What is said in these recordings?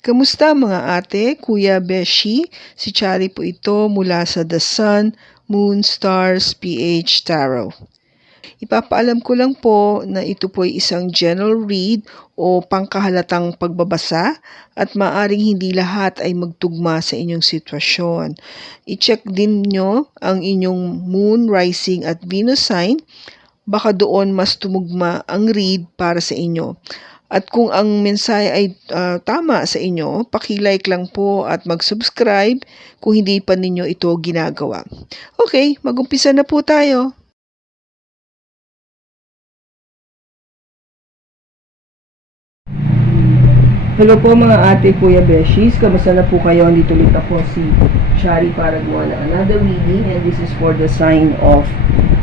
Kamusta mga ate, kuya, beshi? Si Chari po ito mula sa The Sun, Moon, Stars, PH Tarot. Ipapaalam ko lang po na ito po ay isang general read o pangkahalatang pagbabasa at maaring hindi lahat ay magtugma sa inyong sitwasyon. I-check din nyo ang inyong Moon, Rising at Venus sign. Baka doon mas tumugma ang read para sa inyo. At kung ang mensahe ay tama sa inyo, paki-like lang po at mag-subscribe kung hindi pa ninyo ito ginagawa. Okay, mag-umpisa na po tayo. Hello po mga ate, kuya, beshis. Kamusta na po kayo? Andito ulit ako si Shari para gawa na another reading, and this is for the sign of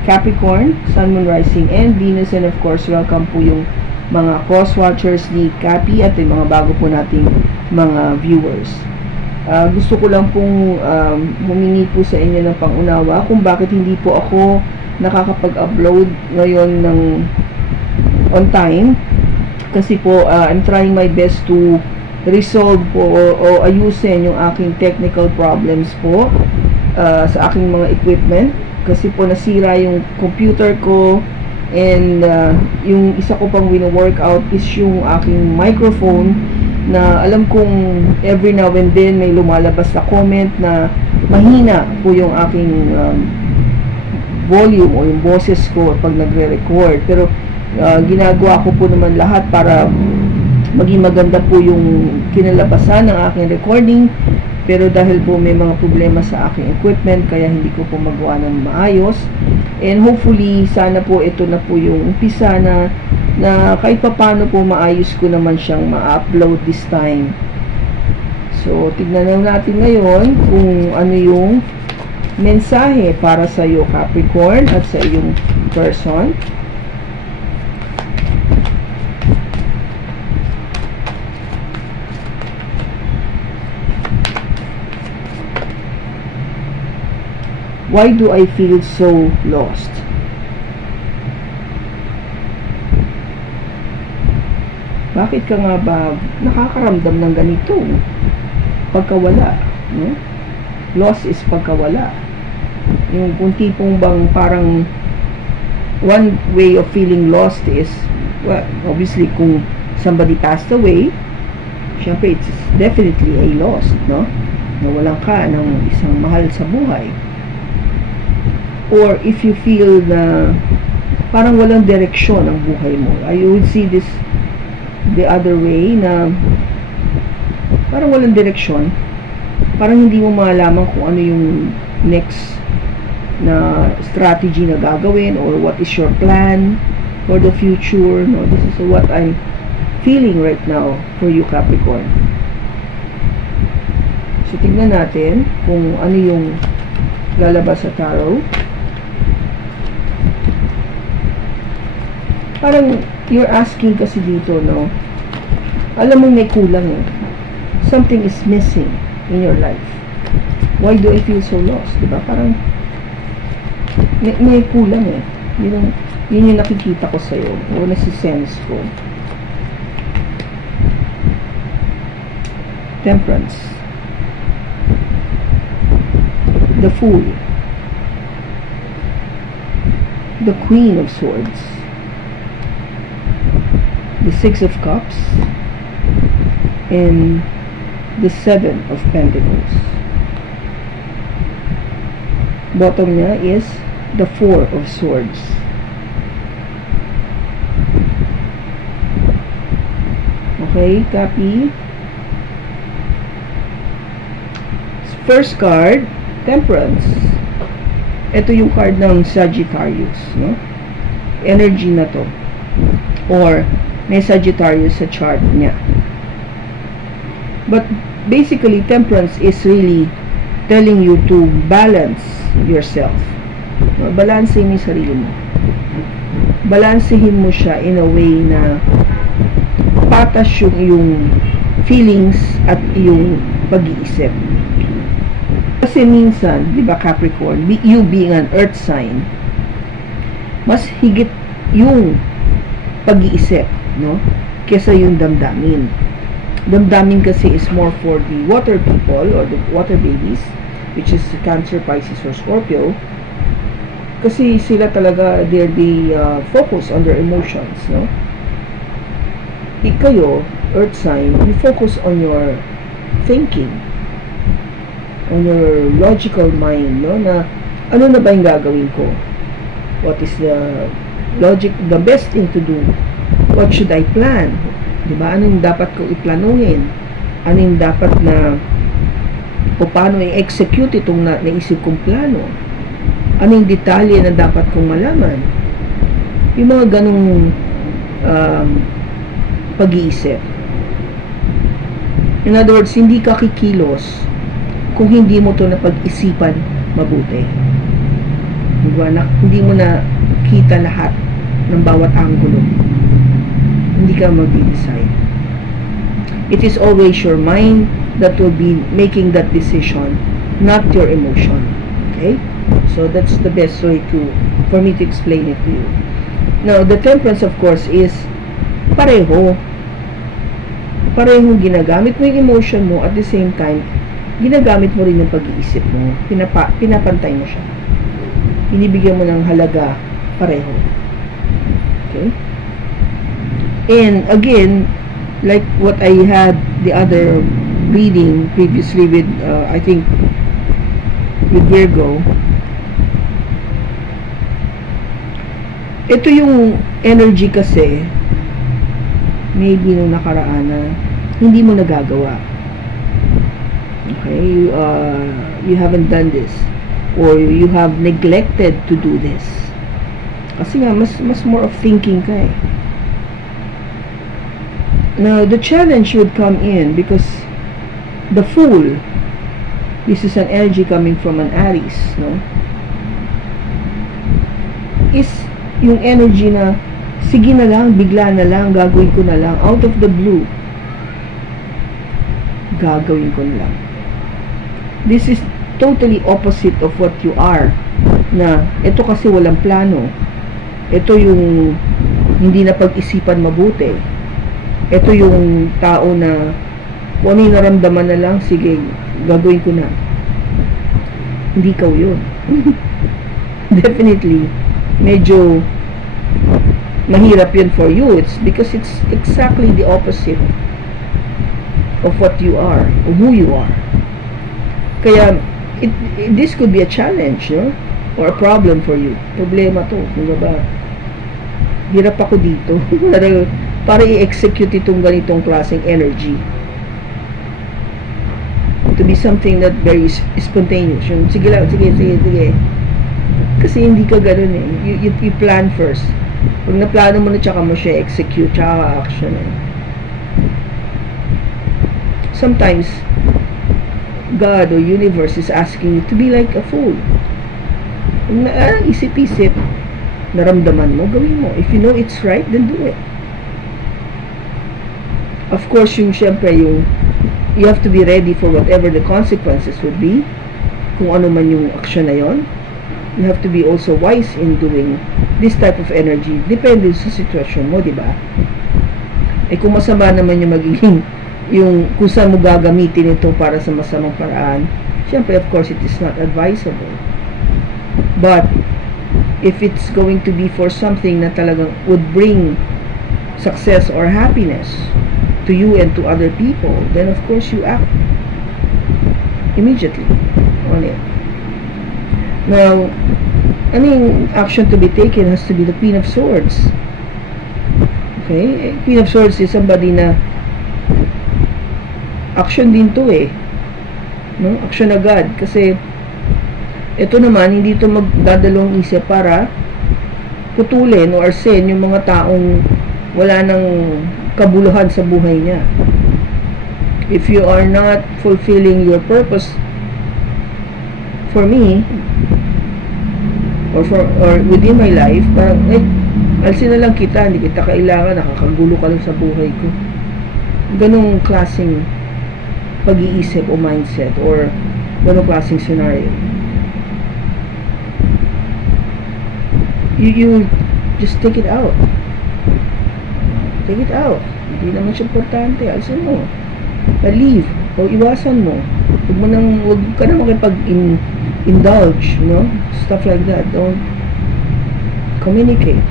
Capricorn, Sun, Moon, Rising, and Venus. And of course, welcome po yung mga cross-watchers ni Capi at yung mga bago po nating mga viewers. Gusto ko lang pong humingi po sa inyo ng pangunawa kung bakit hindi po ako nakakapag-upload ngayon ng on time. Kasi po, I'm trying my best to resolve po o ayusin yung aking technical problems po sa aking mga equipment. Kasi po nasira yung computer ko. And yung isa ko pang wino-workout is yung aking microphone na alam kong every now and then may lumalabas na comment na mahina po yung aking volume o yung boses ko pag nagre-record. Pero ginagawa ko po naman lahat para maging maganda po yung kinalabasan ng aking recording. Pero dahil po may mga problema sa aking equipment, kaya hindi ko po magawa ng maayos. And hopefully, sana po ito na po yung umpisa na kahit pa paano po maayos ko naman siyang ma-upload this time. So, tignan na natin ngayon kung ano yung mensahe para sa iyo, Capricorn, at sa iyong person. Why do I feel so lost? Bakit ka nga ba nakakaramdam ng ganito? Pagkawala, no? Lost is pagkawala. Yung kung tipong bang parang one way of feeling lost is, well, obviously kung somebody passed away, syempre it's definitely a loss, no? Nawalan ka ng isang mahal sa buhay. Or if you feel na parang walang direksyon ang buhay mo, I would see this the other way, na parang walang direksyon, parang hindi mo malaman kung ano yung next na strategy na gagawin or what is your plan for the future, no? This is what I'm feeling right now for you, Capricorn. So tignan natin kung ano yung lalabas sa tarot. Parang you're asking kasi dito, no? Alam mo may kulang eh. Something is missing in your life. Why do I feel so lost? Diba? Parang may kulang eh. Yun yung nakikita ko sa'yo. O nasisense ko. Temperance. The Fool. The Queen of Swords. The Six of Cups, and the Seven of Pentacles. Bottom niya is the Four of Swords. Okay, copy. First card, Temperance. Ito yung card ng Sagittarius, no? Energy na to. Or may Sagittarius sa chart niya. But basically, Temperance is really telling you to balance yourself. Balansehin mo yung sarili mo. Balansehin mo siya in a way na patas yung feelings at yung pag-iisip. Kasi minsan, di ba Capricorn, you being an earth sign, mas higit yung pag-iisip, no? Kesa yung damdamin. Damdamin kasi is more for the water people or the water babies, which is Cancer, Pisces, or Scorpio. Kasi sila talaga, they focus on their emotions, no? Kayo, Earth sign, you focus on your thinking, on your logical mind, no? Na ano na ba yung gagawin ko? What is the the best thing to do? What should I plan? Diba? Ano yung dapat ko iplanuhin? Ano yung dapat na o paano i-execute itong naisip kong plano? Ano yung detalye na dapat kong malaman? Yung mga ganong pag-iisip. In other words, hindi ka kikilos kung hindi mo to napag-isipan mabuti. Diba? Hindi mo na kita lahat ng bawat anggulo. Hindi ka mag-decide. It is always your mind that will be making that decision, not your emotion. Okay? So that's the best way for me to explain it to you. Now, the temperance, of course, is pareho. Parehong ginagamit mo yung emotion mo, at the same time, ginagamit mo rin yung pag-iisip mo. Pinapantay mo siya. Binibigyan mo ng halaga pareho. Okay? And again, like what I had the other reading previously with, I think, with Virgo, ito yung energy kasi, maybe nung nakaraan na hindi mo nagagawa. Okay? You haven't done this. Or you have neglected to do this. Kasi nga, mas more of thinking ka eh. Now, the challenge would come in because the Fool, this is an energy coming from an Aries, no? Is yung energy na, sige na lang, bigla na lang, gagawin ko na lang, out of the blue, gagawin ko na lang. This is totally opposite of what you are, na ito kasi walang plano, ito yung hindi na pag-isipan mabuti, ito yung tao na kung ano yung naramdaman na lang, sige, gagawin ko na. Hindi ikaw yun. Definitely, medyo mahirap yun for you. It's because it's exactly the opposite of what you are, or who you are. Kaya, this could be a challenge, no? Or a problem for you. Problema to, di ba? Hirap ako dito. para i-execute itong ganitong klaseng energy. To be something that very spontaneous. Yung, sige lang, sige. Kasi hindi ka ganun eh. You plan first. Pag naplano mo na, tsaka mo siya execute, tsaka action eh. Sometimes, God or universe is asking you to be like a fool. Isip-isip, naramdaman mo, gawin mo. If you know it's right, then do it. Of course, yung syempre, you have to be ready for whatever the consequences would be. Kung ano man yung action na yon. You have to be also wise in doing this type of energy. Depende sa sitwasyon mo, di ba? Eh kung masama naman yung magiging yung kung saan mo gagamitin ito para sa masamang paraan, syempre of course it is not advisable. But if it's going to be for something na talagang would bring success or happiness to you and to other people, then of course you act immediately on it. Now, any action to be taken has to be the Queen of Swords. Okay? Queen of Swords is somebody na action din to eh. No? Action agad. Kasi ito naman, hindi ito magdadalawang isip para putulin o arsen yung mga taong wala nang kabuluhan sa buhay niya. If you are not fulfilling your purpose, for me, or within my life, parang, alsin na lang kita, hindi kita kailangan, nakakagulo ka lang sa buhay ko. Ganong klaseng pag-iisip o mindset, or ganong klaseng scenario. You just take it out. Take it out. Hindi naman siya importante. Alsin mo. leave o iwasan mo. Huwag ka na makipag-indulge, no? Stuff like that. Don't communicate.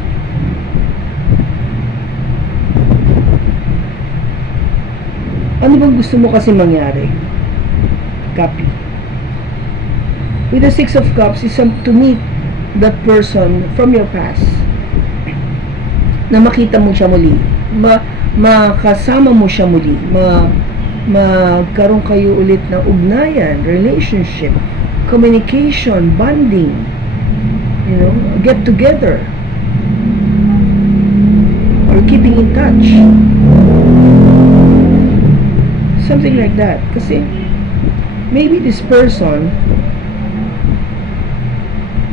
Ano bang gusto mo kasi mangyari? Copy. With the Six of Cups is to meet that person from your past. Na makita mo siya muli. Makasama mo siya muli. Magkaroon kayo ulit ng ugnayan, relationship, communication, bonding. You know, get together. Or keeping in touch. Something like that. Kasi, maybe this person,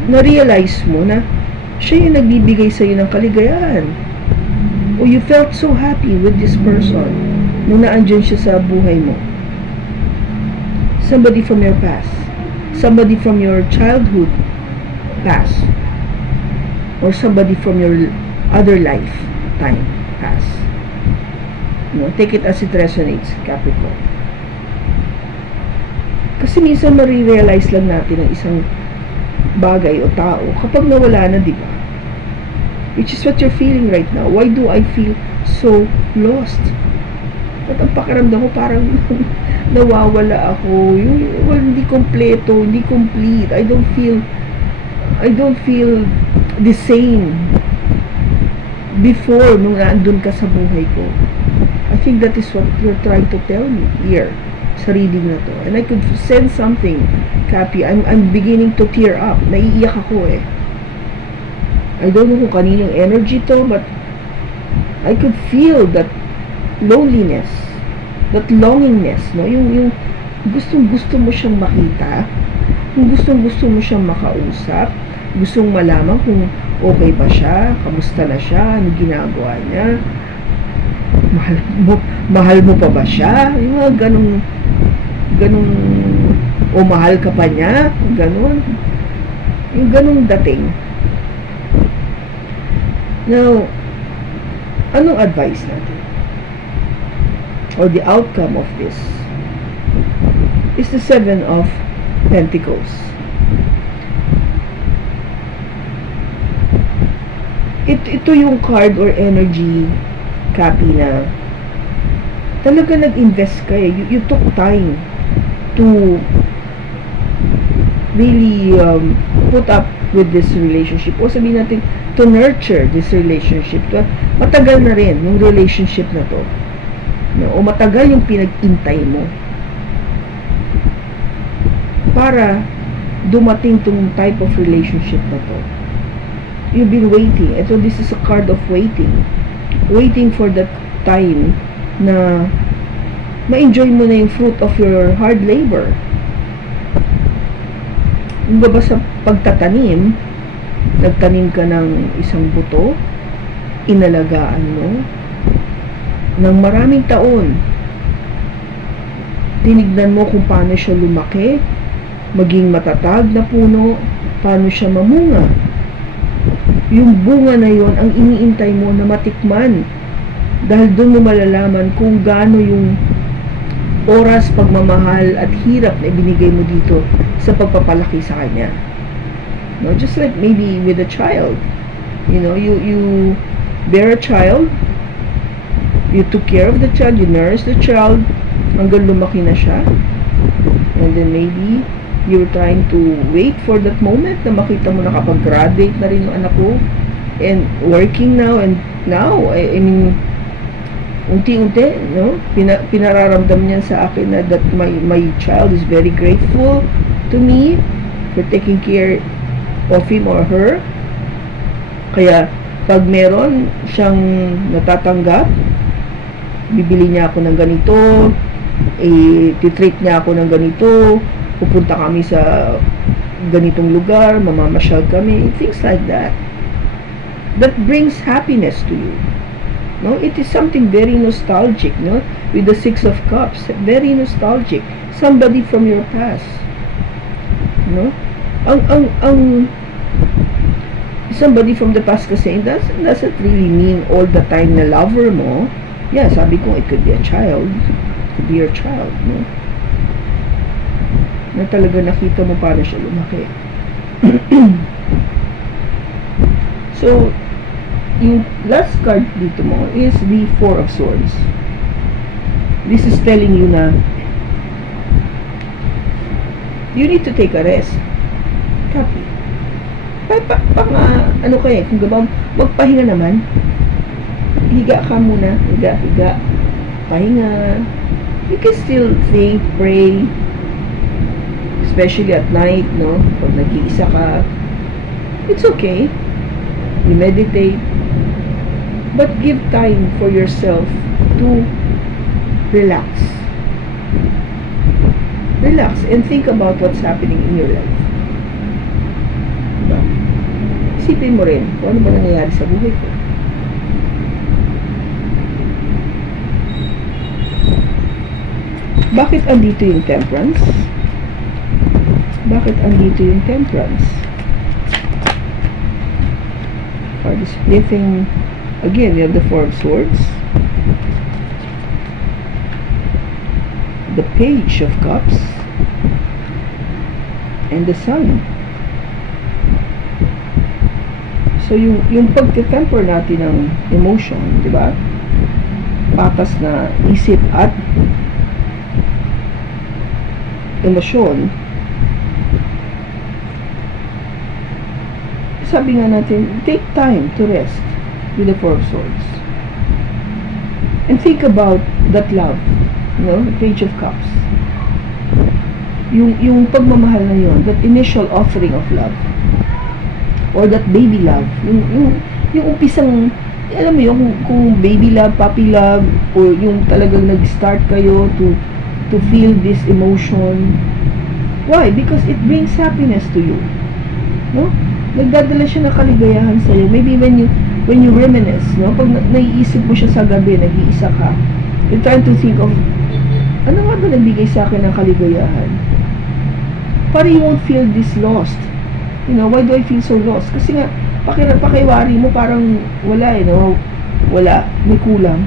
na-realize mo na siya yung nagbibigay sa'yo ng kaligayahan. O you felt so happy with this person nung naandyan siya sa buhay mo. Somebody from your past. Somebody from your childhood past. Or somebody from your other lifetime past. No, take it as it resonates, Capricorn. Kasi minsan marirealize lang natin ang isang bagay o tao kapag nawala na, di ba? Which is what you're feeling right now. Why do I feel so lost? At ang pakiramdam ko parang nawawala ako. Hindi kompleto, hindi complete. I don't feel the same before nung naandun ka sa buhay ko. I think that is what you're trying to tell me here sa reading na to. And I could sense something, Cappy. I'm beginning to tear up. Naiiyak ako eh. I don't know kung kaninong energy to, but I could feel that loneliness, that longingness, no? Yung gustong-gusto mo siyang makita, yung gustong-gusto mo siyang makausap, gustong malaman kung okay ba siya, kamusta na siya, ano ginagawa niya, mahal mo pa ba siya? Yung mga ganong o mahal ka pa niya? Ganon. Yung ganong dating. Now, anong advice natin? Or the outcome of this is the Seven of Pentacles. Ito yung card or energy, Cappy, na talaga nag-invest ka eh. You took time to really put up with this relationship. O sabihin natin, to nurture this relationship. Matagal na rin yung relationship na to. No? O matagal yung pinag-intay mo para dumating tong type of relationship na to. You've been waiting. So this is a card of waiting. Waiting for that time na ma-enjoy mo na yung fruit of your hard labor. Yung ba sa pagtatanim, nagtanim ka ng isang buto, inalagaan mo, ng maraming taon, tinignan mo kung paano siya lumaki, maging matatag na puno, paano siya mamunga. Yung bunga na yon ang iniintay mo na matikman, dahil doon mo malalaman kung gaano yung oras, pagmamahal at hirap na ibinigay mo dito sa pagpapalaki sa kanya. No, just like maybe with a child, you know, you bear a child, you took care of the child, you nourished the child hanggang lumaki na siya, and then maybe you're trying to wait for that moment na makita mo nakapag-graduate na rin yung anak ko and working now, and now I mean unti-unti, no? Pinararamdam niya sa akin na that my child is very grateful to me for taking care of him or her. Kaya pag meron siyang natatanggap, bibili niya ako ng ganito, titreat niya ako ng ganito, pupunta kami sa ganitong lugar, mamamasyal kami, things like that. That brings happiness to you. No, it is something very nostalgic, no? With the Six of Cups, very nostalgic. Somebody from your past, no? Ang somebody from the past kasi doesn't really mean all the time na lover mo. Yeah, sabi ko, it could be a child, dear child, no? Na talaga nakita mo paano siya lumaki. So, yung last card dito mo is the Four of Swords. This is telling you na you need to take a rest. Copy. Ano kayo, kung gabang magpahinga naman, higa ka muna, higa, pahinga. You can still think, pray, especially at night, no? Pag nag-iisa ka, it's okay. You meditate, but give time for yourself to relax. Relax and think about what's happening in your life. Diba? Isipin mo rin kung ano ba nangyayari sa buhay ko. Bakit andito yung Temperance? Bakit andito yung Temperance? For the splitting, again, you have the Four of Swords, the Page of Cups, and the Sun. So, yung pagte-temper natin ng emotion, di ba? Patas na isip at emosyon. Sabi nga natin, take time to rest with the Four of Swords. And think about that love, you know, the Page of Cups. Yung pagmamahal na yun, that initial offering of love, or that baby love, yung umpisang, alam mo yun, kung baby love, puppy love, or yung talagang nag-start kayo to feel this emotion. Why? Because it brings happiness to you. No? Nagdadala siya ng kaligayahan sa iyo. Maybe when you reminisce, no? Pag naiisip mo siya sa gabi, nag-iisa ka, you're trying to think of, ano nga ba nagbigay sa akin ng kaligayahan? Para you won't feel this lost. You know, why do I feel so lost? Kasi nga, pakiwari mo parang wala no? Wala, may kulang.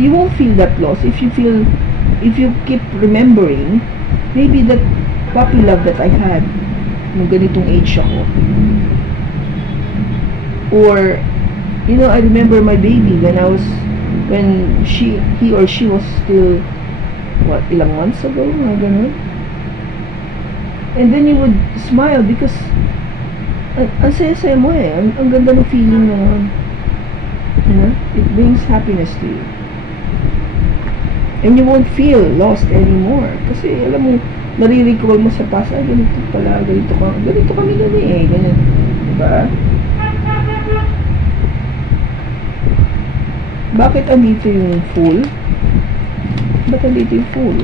You won't feel that loss if you keep remembering, maybe that puppy love that I had nung ganitong age ako. Or, you know, I remember my baby when he or she was still, ilang months ago, mga ganun. And then you would smile because, ang saya-saya mo ang ganda ng feeling na, you know, it brings happiness to you. And you won't feel lost anymore. Kasi, alam mo, nare-recall mo sa past, ganito pala, ganito kami ganun ganyan. Diba? Bakit andito yung Fool? Ba't andito yung Fool?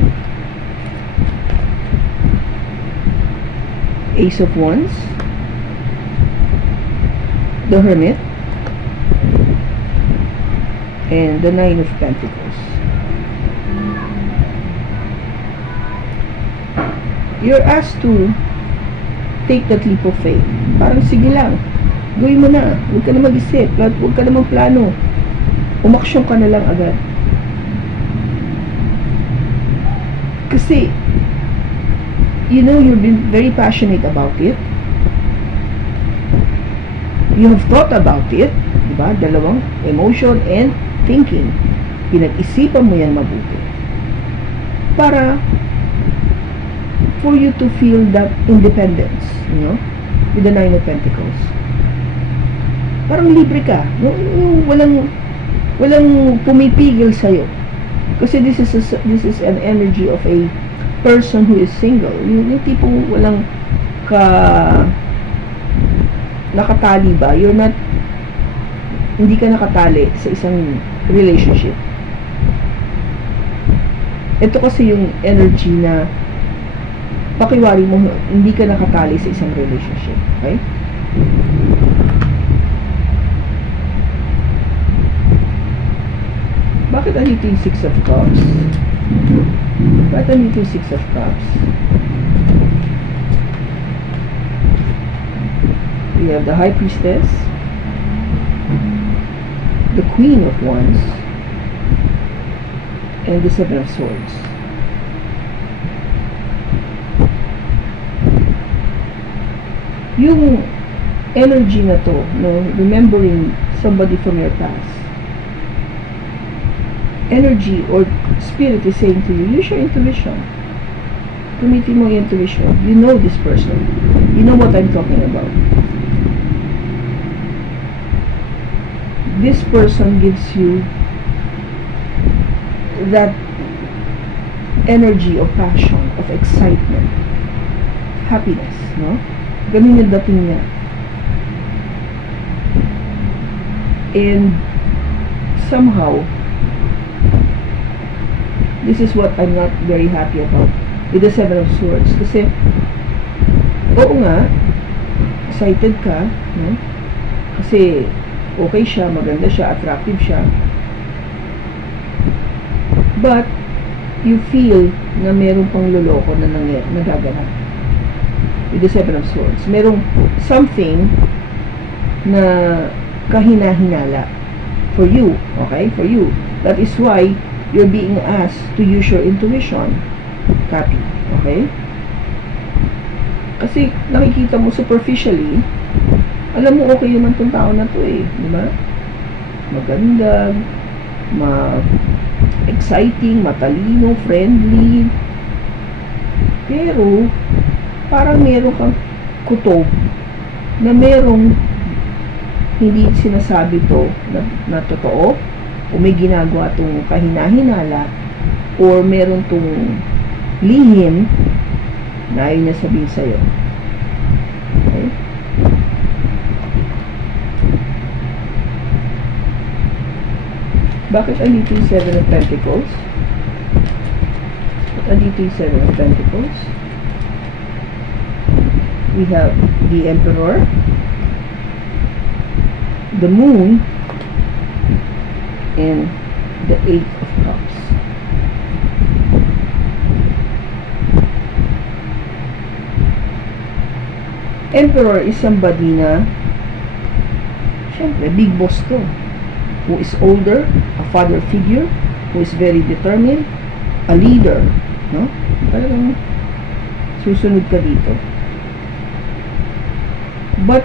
Ace of Wands, the Hermit, and the Nine of Pentacles. You're asked to take that leap of faith. Parang sige lang, gawin mo na. Huwag ka na mag-isip, huwag ka na magplano. Umaksyon ka na lang agad. Kasi, you know, you've been very passionate about it. You have thought about it, diba? Dalawang, emotion and thinking. Pinag-isipan mo yan mabuti. Para for you to feel that independence, you know, with the Nine of Pentacles. Parang libre ka, no? Walang pumipigil sa'yo. Kasi this is an energy of a person who is single. Yung tipong walang nakatali ba? Hindi ka nakatali sa isang relationship. Ito kasi yung energy na pakiwari mo, hindi ka nakatali sa isang relationship. Okay? Bakit andito yung Six of Cups? Bakit andito yung Six of Cups? We have the High Priestess, the Queen of Wands, and the Seven of Swords. Yung energy na to, no, remembering somebody from your past, energy or spirit is saying to you, use your intuition. Gamitin mo yung intuition. You know this person. You know what I'm talking about. This person gives you that energy of passion, of excitement, happiness, no? Ganun yung dating niya. And somehow, this is what I'm not very happy about with the Seven of Swords. Kasi, oo nga, excited ka, no? Kasi, okay siya, maganda siya, attractive siya. But, you feel na meron pang loloko na nagaganap. With the Seven of Swords. Merong something na kahina-hinala for you, okay? For you. That is why you're being asked to use your intuition. Copy, okay? Kasi nakikita mo superficially, alam mo okay naman tong tao na to eh, di ba? Maganda, exciting, matalino, friendly. Pero parang meron kang kutob na merong hindi sinasabi to na totoo, o may ginagawa tong kahina-hinala, or meron tong lihim na ayaw niya sabihin sa'yo. Okay? Bakit andito yung Seven of Pentacles? Bakit andito yung Seven of Pentacles? We have the Emperor, the Moon, and the Eight of Cups. Emperor is somebody na, syempre, big boss to, who is older, a father figure, who is very determined, a leader, no? Parang susunod ka dito. But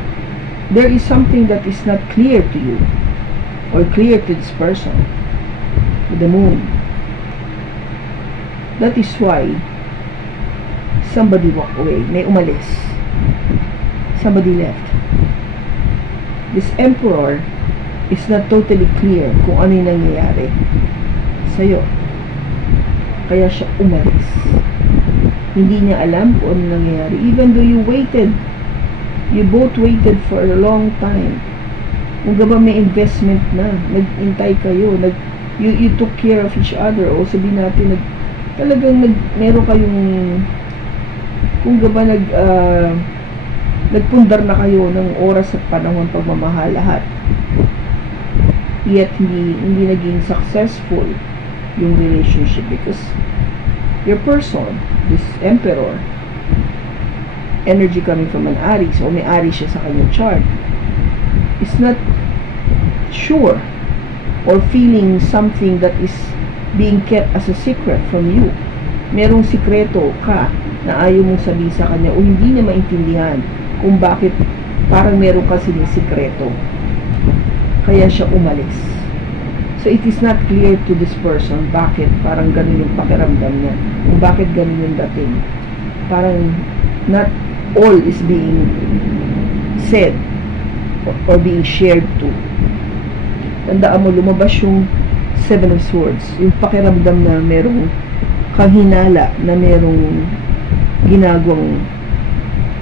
there is something that is not clear to you or clear to this person with the Moon. That is why somebody walked away. May umalis. Somebody left. This Emperor is not totally clear kung ano yung nangyayari sa'yo. Kaya siya umalis. Hindi niya alam kung ano nangyayari. Even though you both waited for a long time. Kung ba may investment na, nag-intay kayo, you took care of each other, o sabihin natin, meron kayong, kung ba nagpundar na kayo ng oras at panahon pagmamahal lahat. Yet, hindi naging successful yung relationship because your person, this Emperor, energy coming from an Aries, o may Aries siya sa kanyang chart, is not sure or feeling something that is being kept as a secret from you. Merong sikreto ka na ayaw mong sabihin sa kanya o hindi niya maintindihan kung bakit parang meron ka sinisikreto. Kaya siya umalis. So it is not clear to this person bakit parang ganun yung pakiramdam niya, kung bakit ganun yung dating. Parang not all is being said or being shared to. Tandaan mo, lumabas yung Seven of Swords, yung pakiramdam na merong kahinala, na merong ginagawang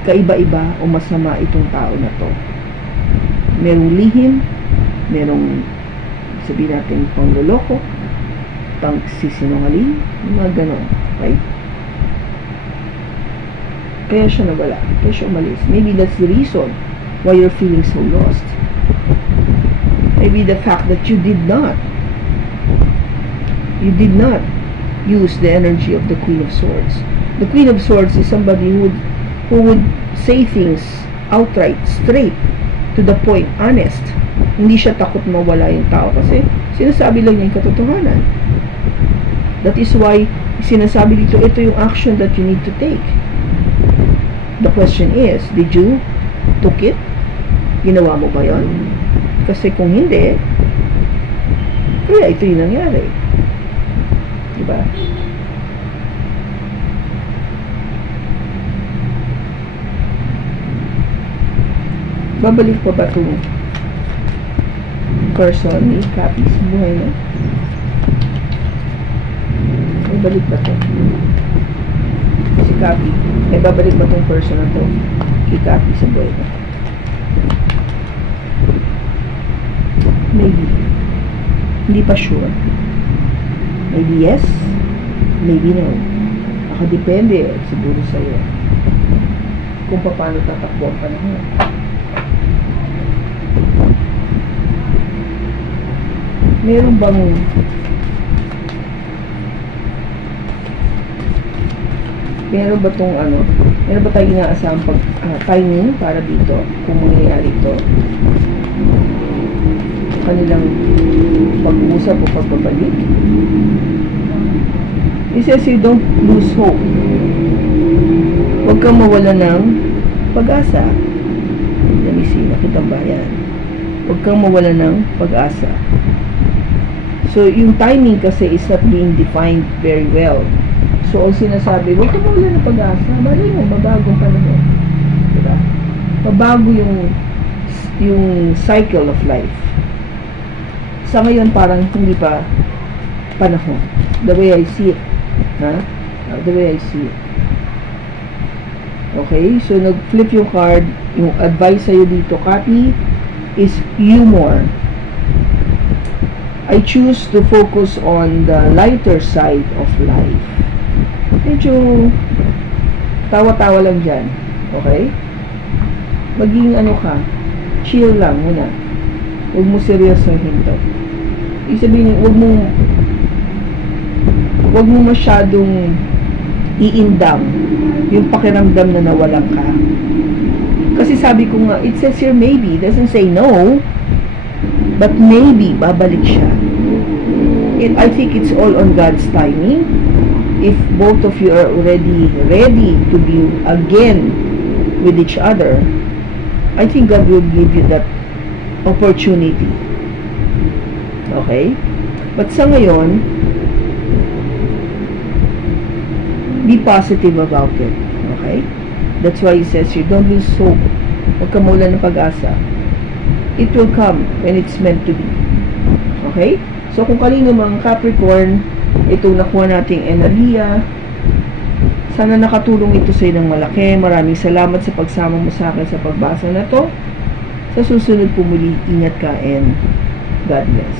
kaiba-iba o masama itong tao na to. Merong lihim, merong sabihin natin pangloloko, pangsisinungaling, mga ganon, right? Kaya siya nawala, kaya siya umalis. Maybe that's the reason why you're feeling so lost. Maybe the fact that you did not use the energy of the Queen of Swords. The Queen of Swords is somebody who would say things outright, straight, to the point, honest. Hindi siya takot mawala yung tao kasi sinasabi lang niya yung katotohanan. That is why, sinasabi dito, ito yung action that you need to take. The question is, did you took it? Ginawa mo ba yon? Kasi kung hindi, kaya ito yung nangyari. Diba? Babalik pa ba itong person ni Cappy sa buhay na? Babalik ba ito? Si Cappy. Babalik ba itong person na ito kay Cappy sa buhay na? Maybe. Hindi pa sure. Maybe yes, maybe no. Nakadepende siguro sa'yo kung paano tatakbo ang panahon. Meron ba tong meron ba tayo inaasahang timing para dito kung mangyayari ito? Kanilang pag-uusap o pagbabalik? It says you don't lose hope. Huwag kang mawala ng pag-asa. Let me see, nakita ba yan? Huwag kang mawala ng pag-asa. So, yung timing kasi is not being defined very well. So, ang sinasabi, huwag kang mawala ng pag-asa. Malay mo, mabagong panahon. Diba? Mabago yung cycle of life. Sa ngayon, parang hindi pa panahon. The way I see it. The way I see it. Okay? So, nag-flip yung card. Yung advice sa'yo dito, Cappy, is humor. I choose to focus on the lighter side of life. Medyo tawa-tawa lang dyan. Okay? Maging chill lang muna. Huwag mo seryosohin to. Ibig sabihin, huwag mo masyadong iindang yung pakiramdam na nawalan ka. Kasi sabi ko nga, it says here maybe, it doesn't say no, but maybe babalik siya. And I think it's all on God's timing. If both of you are already ready to be again with each other, I think God will give you that opportunity. Okay? But sa ngayon, be positive about it. Okay? That's why He says you don't lose hope. Huwag ka mawala ng pag-asa. It will come when it's meant to be. Okay? So, kung kanino mga Capricorn, itong nakuha nating enerhiya, sana nakatulong ito sa ng malaki. Maraming salamat sa pagsama mo sa akin sa pagbasa na to. Sa susunod po muli, ingat ka and God bless.